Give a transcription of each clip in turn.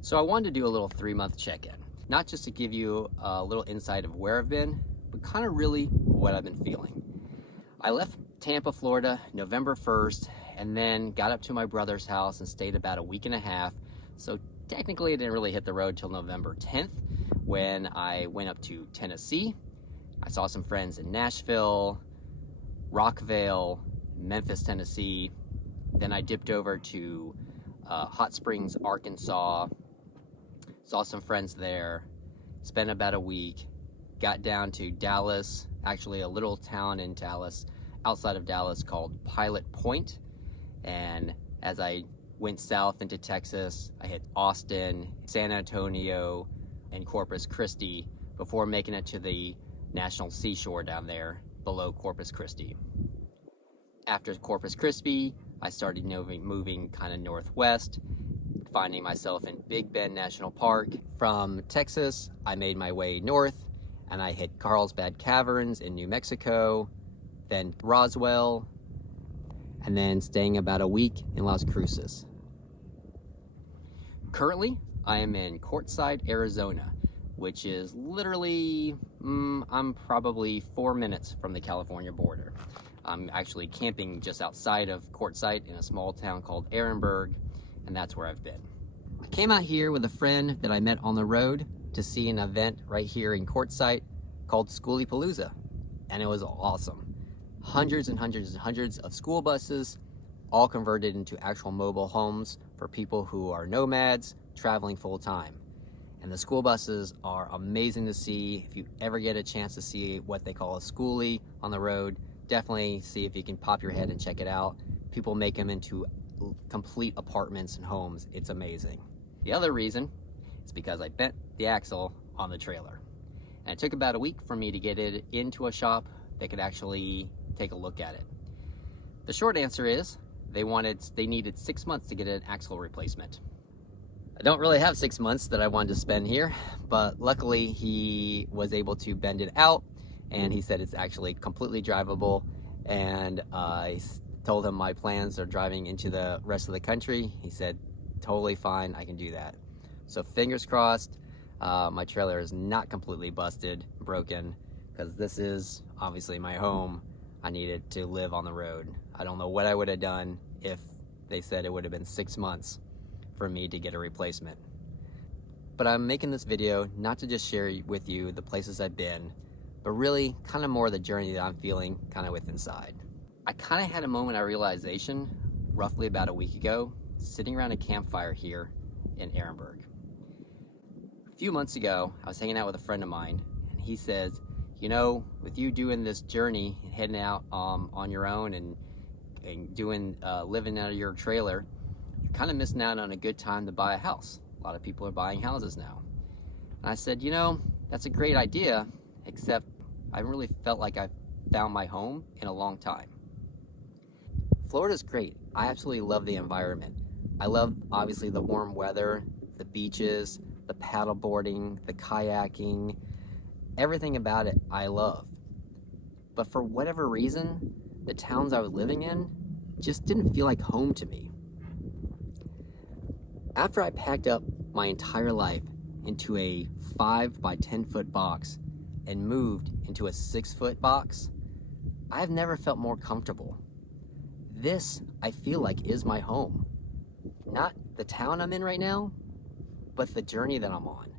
So I wanted to do a little 3-month check-in, not just to give you a little insight of where I've been, but kind of really what I've been feeling. I left Tampa, Florida, November 1st, and then got up to my brother's house and stayed about a week and a half. So technically I didn't really hit the road till November 10th when I went up to Tennessee. I saw some friends in Nashville, Rockville, Memphis, Tennessee. Then I dipped over to Hot Springs, Arkansas, saw some friends there, spent about a week, got down to Dallas, actually a little town in Dallas, outside of Dallas called Pilot Point. And as I went south into Texas, I hit Austin, San Antonio, and Corpus Christi before making it to the National Seashore down there below Corpus Christi. After Corpus Christi, I started moving kind of northwest, finding myself in Big Bend National Park. From Texas, I made my way north and I hit Carlsbad Caverns in New Mexico, then Roswell, and then staying about a week in Las Cruces. Currently, I am in Quartzsite, Arizona, which is literally, I'm probably 4 minutes from the California border. I'm actually camping just outside of Quartzsite in a small town called Ehrenberg, and that's where I've been. I came out here with a friend that I met on the road to see an event right here in Quartzsite called Schoolypalooza, and it was awesome. Hundreds and hundreds and hundreds of school buses, all converted into actual mobile homes for people who are nomads traveling full time. And the school buses are amazing to see. If you ever get a chance to see what they call a schoolie on the road, definitely see if you can pop your head and check it out. People make them into complete apartments and homes. It's amazing. The other reason is because I bent the axle on the trailer. And it took about a week for me to get it into a shop that could actually take a look at it. The short answer is they needed 6 months to get an axle replacement. I don't really have 6 months that I wanted to spend here, but luckily he was able to bend it out, and he said it's actually completely drivable. And I told him my plans are driving into the rest of the country. He said, totally fine, I can do that. So fingers crossed, my trailer is not completely busted, broken, because this is obviously my home. I needed to live on the road. I don't know what I would have done if they said it would have been 6 months for me to get a replacement. But I'm making this video not to just share with you the places I've been, but really kind of more the journey that I'm feeling kind of with inside. I kind of had a moment of realization roughly about a week ago, sitting around a campfire here in Ehrenberg. A few months ago, I was hanging out with a friend of mine, and he says, you know, with you doing this journey, heading out on your own and doing living out of your trailer, you're kind of missing out on a good time to buy a house. A lot of people are buying houses now. And I said, you know, that's a great idea, except I haven't really felt like I've found my home in a long time. Florida's great. I absolutely love the environment. I love, obviously, the warm weather, the beaches, the paddle boarding, the kayaking, everything about it I love. But for whatever reason, the towns I was living in just didn't feel like home to me. After I packed up my entire life into a 5 by 10 foot box and moved into a 6 foot box, I've never felt more comfortable. This, I feel like, is my home. Not the town I'm in right now, but the journey that I'm on.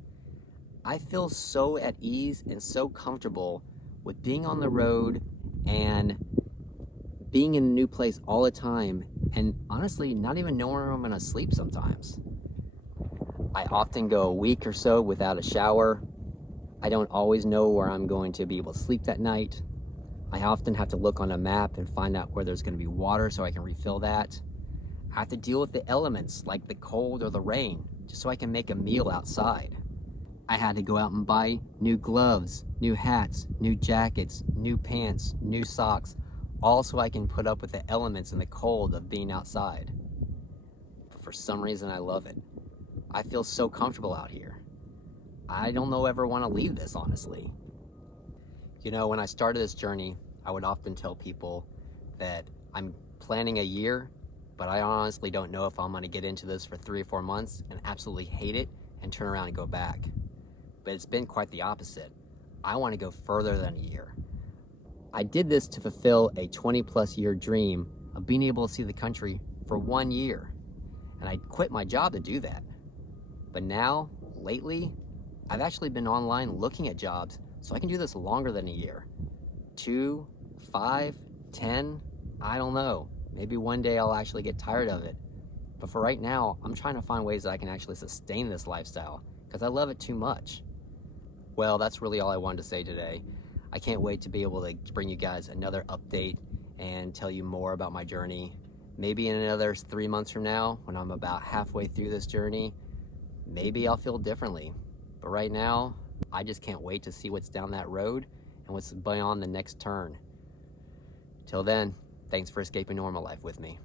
I feel so at ease and so comfortable with being on the road and being in a new place all the time, and honestly not even knowing where I'm gonna sleep sometimes. I often go a week or so without a shower. I don't always know where I'm going to be able to sleep that night. I often have to look on a map and find out where there's going to be water so I can refill that. I have to deal with the elements like the cold or the rain just so I can make a meal outside. I had to go out and buy new gloves, new hats, new jackets, new pants, new socks, all so I can put up with the elements and the cold of being outside. But for some reason, I love it. I feel so comfortable out here. I don't know ever want to leave this, honestly. You know, when I started this journey, I would often tell people that I'm planning a year but I honestly don't know if I'm going to get into this for 3 or 4 months and absolutely hate it and turn around and go back. But it's been quite the opposite. I want to go further than a year. I did this to fulfill a 20+ year dream of being able to see the country for 1 year. And I quit my job to do that. But now, lately, I've actually been online looking at jobs so I can do this longer than a year. 2, 5, 10, I don't know. Maybe one day I'll actually get tired of it. But for right now, I'm trying to find ways that I can actually sustain this lifestyle because I love it too much. Well, that's really all I wanted to say today. I can't wait to be able to bring you guys another update and tell you more about my journey. Maybe in another 3 months from now, when I'm about halfway through this journey, maybe I'll feel differently. But right now, I just can't wait to see what's down that road and what's beyond the next turn. Till then, thanks for escaping normal life with me.